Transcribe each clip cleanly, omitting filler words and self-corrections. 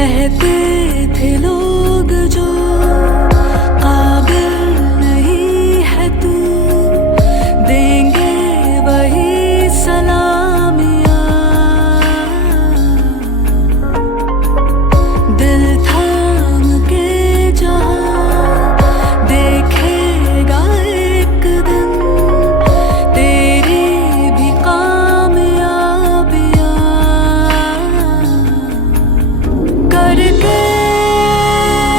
कहते थे लोग जो काबिल नहीं है तू, देंगे वही सलामियां। दिल थाम के जहां देखेगा एक दिन तेरी भी कामयाबियां। करके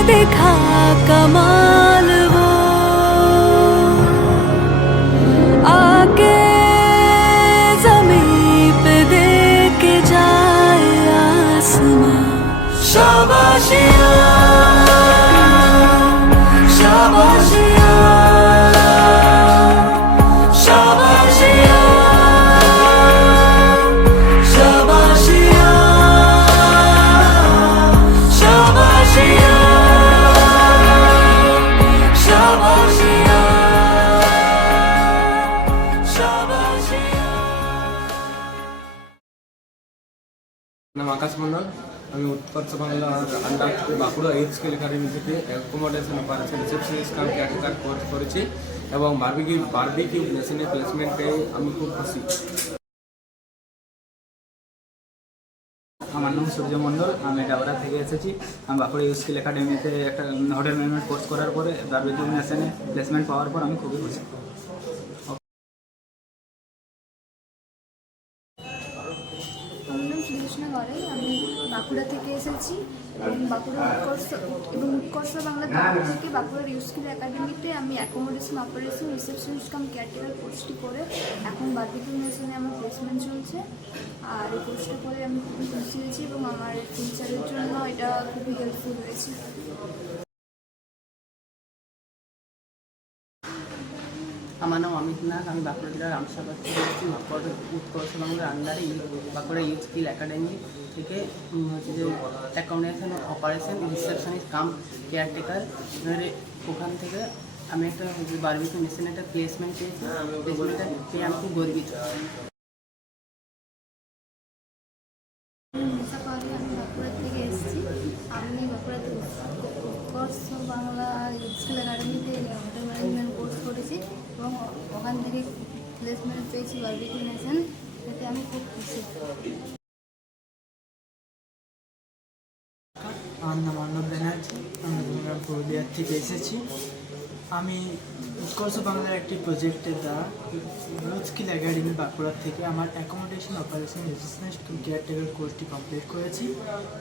दिखा कमाल वो, आके ज़मीं पे दे के जाए आसमां। शाबाशियाँ शाबाशियाँ शाबाशियाँ शाबाशियाँ शाबाशियाँ शाबाशियाँ शाबाशियाँ। নাম আকাশ মণ্ডল। আমি উৎকর্ষ বাংলার আন্ডার থেকে বাঁকুড়া এইচ স্কিল একাডেমি থেকে অ্যাকোমোডেশন অপারেশন রিসেপশনিস্ট কাম কেয়ারটেকার কোর্স করেছি এবং বারবিকিউ মেশিনে প্লেসমেন্ট পেয়ে আমি খুব খুশি। আমার নাম সূর্য মণ্ডল, আমি ডাবরা থেকে এসেছি। আমি বাঁকুড়া ইউ স্কিল একাডেমিতে একটা হোটেল ম্যানেজমেন্ট কোর্স করার পরে বারবিকিউ মেশিনে প্লেসমেন্ট পাওয়ার পর আমি খুবই খুশি। আমার নাম শ্রীকৃষ্ণ গড়াই, আমি বাঁকুড়া থেকে এসেছি এবং বাঁকুড়া উৎকর্ষ বাংলা থেকে বাঁকুড়ার ইউ স্কিল একাডেমিতে আমি অ্যাকোমোডেশন অপারেশন রিসেপশনিস্ট কাম কেয়ারটেকার কোর্সটি করে এখন বারবিকিউ মেশিনে আমার প্লেসমেন্ট চলছে। আর এই কোর্সটা করে আমি খুবই খুশি হয়েছি এবং আমার ফিউচারের জন্য এটা খুবই হেল্পফুল হয়েছে। আমার নাম অমিত নাগ, আমি বাঁকুড়া জেলার রামসাগর থেকে এসেছি। উৎকর্ষ বাংলার আন্ডারে বাঁকুড়া ইউ স্কিল একাডেমি থেকে হচ্ছে যে অ্যাকোমোডেশন অপারেশন রিসেপশনিস্ট কাম কেয়ারটেকার, ওখান থেকে আমি একটা বারবিকিউ মেশিনে একটা প্লেসমেন্ট পেয়েছি। প্লেসমেন্টটা পেয়ে আমি খুব গর্বিত। আমি বাঁকুড়া থেকে এসেছি। আমি বাঁকুড়াতে উৎকর্ষ বাংলা স্কুল একাডেমিতে হোটেল ম্যানেজমেন্ট কোর্স করেছি এবং ওখান থেকে প্লেসমেন্ট পেয়েছি বারবিকিউ মেশিন, এতে আমি খুব খুশি। আমার নাম অর্ণব ব্যানার্জি, আমি পুরুলিয়ার থেকে এসেছি। আমি উৎকর্ষ বাংলার একটি প্রজেক্টের দ্বারা ইউ স্কিল একাডেমি বাঁকুড়া থেকে আমার অ্যাকোমোডেশন অপারেশন রিসেপশনিস্ট কেয়ারটেকার কোর্সটি কমপ্লিট করেছি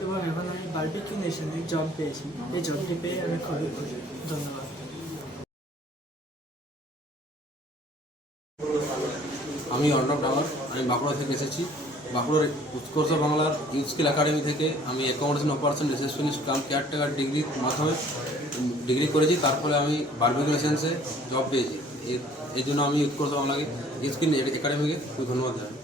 এবং এখন আমি বারবিকিউ নেশনে জব পেয়েছি। এই জবটি পেয়ে আমি খুবই খুশি। ধন্যবাদ। আমি অর্ণব ডাওয়ার, আমি বাঁকুড়া থেকে এসেছি। বাঁকুড়ার উৎকর্ষ বাংলার ইউ স্কিল একাডেমি থেকে আমি অ্যাকোমোডেশন অপারেশন রিসেপশনিস্ট কাম কেয়ারটেকার ডিগ্রির মাধ্যমে ডিগ্রি করেছি। তারপরে আমি বারবিকিউ মেশিনে জব পেয়েছি। এই জন্য আমি উৎকর্ষ বাংলাকে ইউ স্কিল একাডেমিকে খুব ধন্যবাদ জানাই।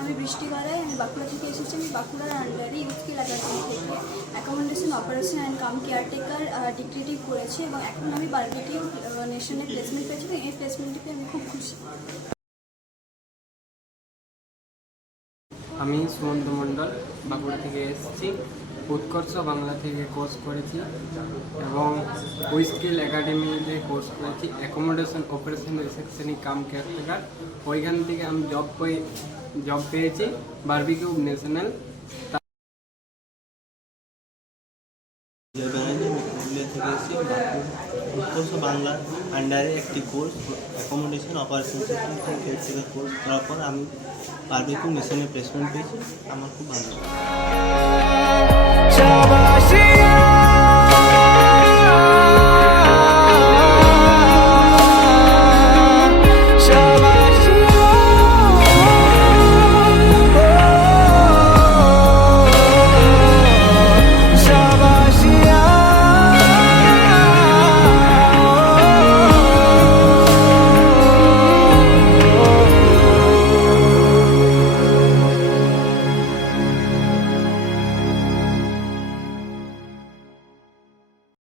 আমি বৃষ্টি গড়াই, আমি বাঁকুড়া থেকে এসেছি। আমি বাঁকুড়ার আন্ডারে ইউ স্কিল একাডেমি থেকে accommodation operation and cum caretaker ডিগ্রিটি করেছি এবং এখন আমি বারবিকিউ নেশনে প্লেসমেন্ট পেয়েছি এবং এই প্লেসমেন্টটিতে আমি খুব খুশি। আমি সুমন্ত মণ্ডল, বাঁকুড়া থেকে এসেছি। উৎকর্ষ বাংলা থেকে কোর্স করেছি এবং ইউ স্কিল একাডেমিতে কোর্স করেছি অ্যাকোমোডেশন অপারেশন রিসেপশনিস্ট কাম কেয়ারটেকার। ওইখান থেকে আমি জব পেয়েছি বারবিকিউ ন্যাশনাল। পুরুলিয়া থেকে এসেছি। উৎকর্ষ বাংলার আন্ডারে একটি course accommodation operation caretaker course করার পর আমি বারবিকিউ মেশিনে প্লেসমেন্ট পেয়েছি। আমার খুব ভালো লাগে।